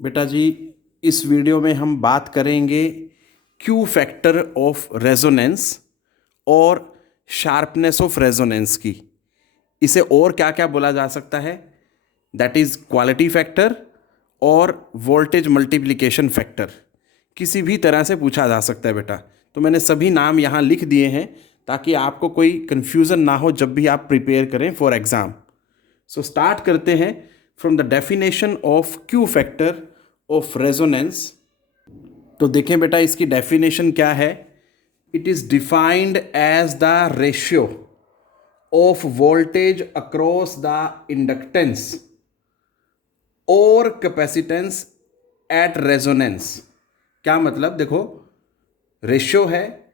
बेटा जी, इस वीडियो में हम बात करेंगे क्यू फैक्टर ऑफ रेजोनेंस और शार्पनेस ऑफ रेजोनेंस की। इसे और क्या क्या बोला जा सकता है? दैट इज़ क्वालिटी फैक्टर और वोल्टेज मल्टीप्लिकेशन फैक्टर। किसी भी तरह से पूछा जा सकता है बेटा। तो मैंने सभी नाम यहाँ लिख दिए हैं ताकि आपको कोई कन्फ्यूज़न ना हो जब भी आप प्रिपेयर करें फॉर एग्ज़ाम। सो स्टार्ट करते हैं from the definition of Q factor of resonance. तो देखें बेटा, इसकी डेफिनेशन क्या है? It is defined as the ratio of voltage across the inductance और कैपेसिटेंस एट रेजोनेंस। क्या मतलब? देखो, रेशियो है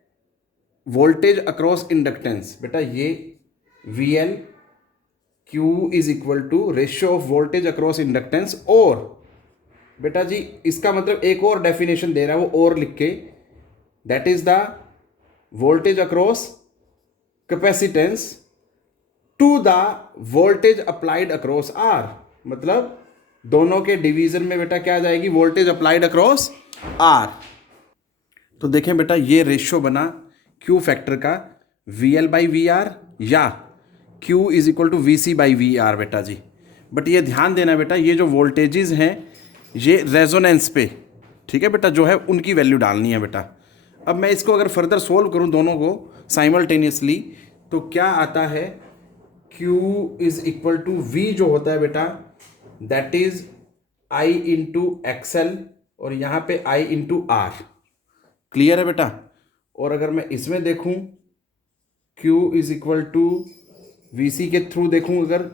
वोल्टेज अक्रॉस इंडक्टेंस। बेटा ये V L Q is equal to ratio of voltage across inductance. और बेटा जी इसका मतलब एक और डेफिनेशन दे रहा है, वो और लिख के, that is the voltage across capacitance to the voltage applied across R. मतलब दोनों के डिवीजन में बेटा क्या आ जाएगी? Voltage applied across R. तो देखें बेटा, ये रेशियो बना क्यू फैक्टर का V L by V R या Q is equal to V C by V R बेटा जी। बट ये ध्यान देना बेटा, ये जो वोल्टेजेस हैं ये रेजोनेंस पे, ठीक है बेटा, जो है उनकी वैल्यू डालनी है बेटा। अब मैं इसको अगर फर्दर सोल्व करूं दोनों को साइमल्टेनियसली, तो क्या आता है? Q is equal to V जो होता है बेटा, that is I into XL और यहाँ पे I इंटू आर। क्लियर है बेटा? और अगर मैं इसमें देखूं Q is equal to V C के थ्रू देखूं, अगर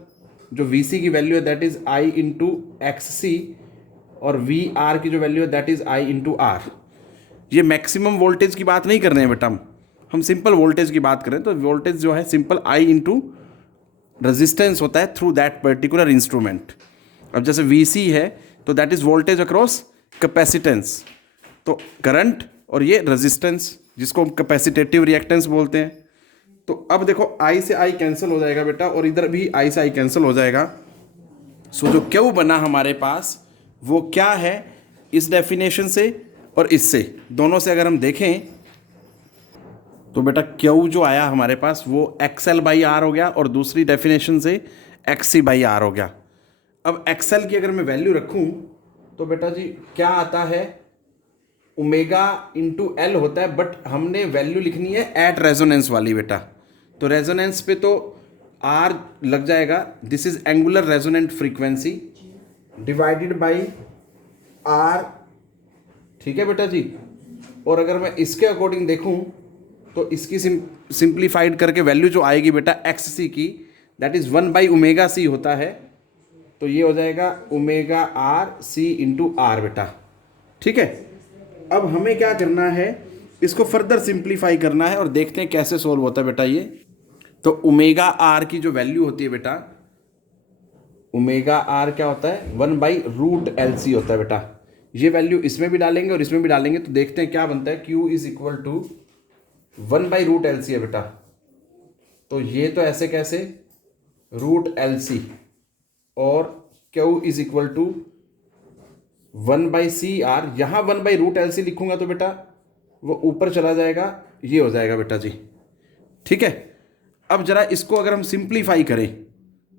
जो वी सी की वैल्यू है that is I into X C और वी आर की जो वैल्यू है that is I into R. ये मैक्सिमम वोल्टेज की बात नहीं कर रहे हैं बेटा, हम सिंपल वोल्टेज की बात करें तो वोल्टेज जो है सिंपल I इंटू रेजिस्टेंस होता है थ्रू दैट पर्टिकुलर इंस्ट्रूमेंट। अब जैसे वी सी है तो that is voltage across capacitance, तो करंट और ये रेजिस्टेंस जिसको हम कैपेसिटेटिव रिएक्टेंस बोलते हैं। तो अब देखो आई से आई कैंसिल हो जाएगा बेटा और इधर भी आई से आई कैंसिल हो जाएगा। सो जो क्यू बना हमारे पास वो क्या है? इस डेफिनेशन से और इससे, दोनों से अगर हम देखें तो बेटा क्यू जो आया हमारे पास वो एक्स एल बाई आर हो गया और दूसरी डेफिनेशन से एक्स सी बाई आर हो गया। अब एक्स एल की अगर मैं वैल्यू रखूं तो बेटा जी क्या आता है? ओमेगा इंटू एल होता है, बट हमने वैल्यू लिखनी है एट रेजोनेंस वाली बेटा। तो रेजोनेंस पे तो आर लग जाएगा, this is angular resonant frequency divided by R, ठीक है बेटा जी। और अगर मैं इसके अकॉर्डिंग देखूं तो इसकी सिंप्लीफाइड करके वैल्यू जो आएगी बेटा एक्स सी की, that is 1 by omega C होता है। तो ये हो जाएगा omega R C into R बेटा, ठीक है। अब हमें क्या करना है? इसको फर्दर सिंप्लीफाई करना है और देखते हैं कैसे सोल्व होता है बेटा ये। तो ओमेगा आर की जो वैल्यू होती है बेटा, ओमेगा आर क्या होता है? 1/√LC होता है बेटा। ये वैल्यू इसमें भी डालेंगे और इसमें भी डालेंगे तो देखते हैं क्या बनता है। Q is equal to 1/√LC है बेटा। तो ये तो ऐसे कैसे √LC और Q is equal to 1/CR। यहाँ 1/√LC लिखूंगा तो बेटा वो ऊपर चला जाएगा, ये हो जाएगा बेटा जी, ठीक है। अब जरा इसको अगर हम सिंप्लीफाई करें,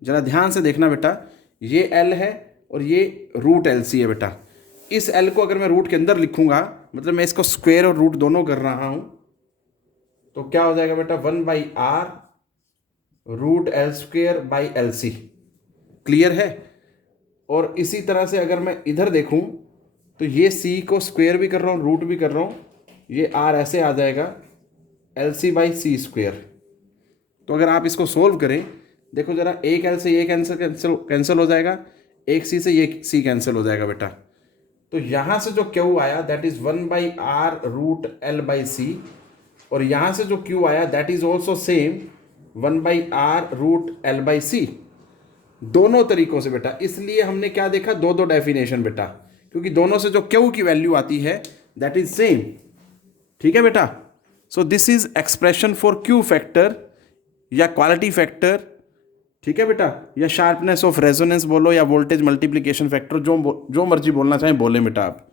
जरा ध्यान से देखना बेटा, ये L है और ये √LC है बेटा। इस L को अगर मैं रूट के अंदर लिखूंगा, मतलब मैं इसको स्क्वायर और रूट दोनों कर रहा हूं, तो क्या हो जाएगा बेटा? 1/R√L²/LC। क्लियर है? और इसी तरह से अगर मैं इधर देखूं तो ये C को स्क्वायर भी कर रहा हूं, रूट भी कर रहा हूं, ये R ऐसे आ जाएगा LC/C²। तो अगर आप इसको सोल्व करें, देखो जरा, एक L से ये कैंसिल हो जाएगा, एक C से ये C कैंसिल हो जाएगा बेटा। तो यहाँ से जो Q आया दैट इज 1/R√L/C और यहाँ से जो Q आया that is also same 1/R√L/C। दोनों तरीकों से बेटा, इसलिए हमने क्या देखा? दो दो डेफिनेशन बेटा, क्योंकि दोनों से जो Q की वैल्यू आती है दैट इज सेम, ठीक है बेटा। So this is expression for Q factor या क्वालिटी फैक्टर ठीक है बेटा, या शार्पनेस ऑफ रेजोनेंस बोलो या वोल्टेज मल्टीप्लिकेशन फैक्टर, जो मर्जी बोलना चाहें बोले बेटा आप।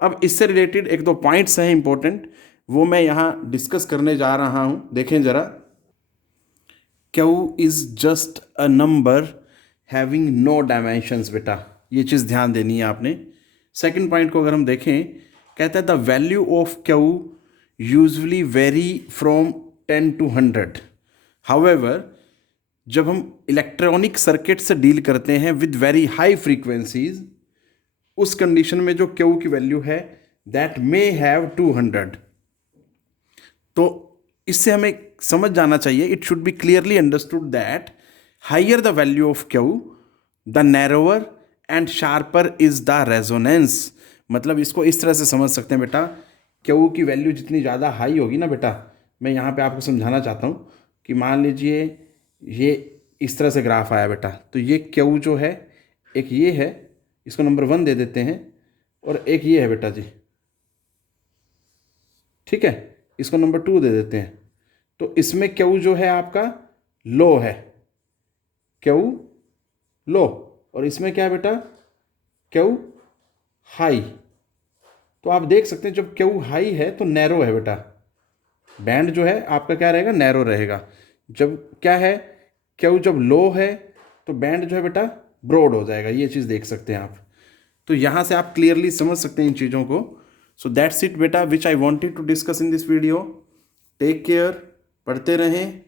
अब इससे रिलेटेड एक दो पॉइंट्स हैं इंपॉर्टेंट, वो मैं यहाँ डिस्कस करने जा रहा हूँ। देखें ज़रा, Q is just a number having no dimensions बेटा, ये चीज़ ध्यान देनी है आपने। सेकंड पॉइंट को अगर हम देखें, कहता है the value of Q usually very from 10 to 100। However जब हम इलेक्ट्रॉनिक सर्किट से डील करते हैं विद वेरी हाई फ्रीक्वेंसीज, उस कंडीशन में जो क्यू की वैल्यू है दैट मे हैव 200। तो इससे हमें समझ जाना चाहिए, it should be clearly understood that higher the value of Q the narrower and sharper is the resonance. मतलब इसको इस तरह से समझ सकते हैं बेटा, क्यू की वैल्यू जितनी ज़्यादा हाई होगी ना बेटा, मैं यहाँ पे आपको समझाना चाहता हूँ कि मान लीजिए ये इस तरह से ग्राफ आया बेटा, तो ये क्यू जो है, एक ये है, इसको नंबर 1 दे देते हैं, और एक ये है बेटा जी, ठीक है, इसको नंबर 2 दे देते हैं। तो इसमें क्यू जो है आपका लो है, क्यू लो, और इसमें क्या है बेटा, क्यू हाई। तो आप देख सकते हैं जब क्यू हाई है तो नैरो है बेटा, बैंड जो है आपका क्या रहेगा, नैरो रहेगा। जब क्या है, क्यू जब लो है तो बैंड जो है बेटा ब्रॉड हो जाएगा, ये चीज़ देख सकते हैं आप। तो यहाँ से आप क्लियरली समझ सकते हैं इन चीज़ों को। सो दैट्स इट बेटा which I wanted to discuss in this video. Take care, पढ़ते रहें,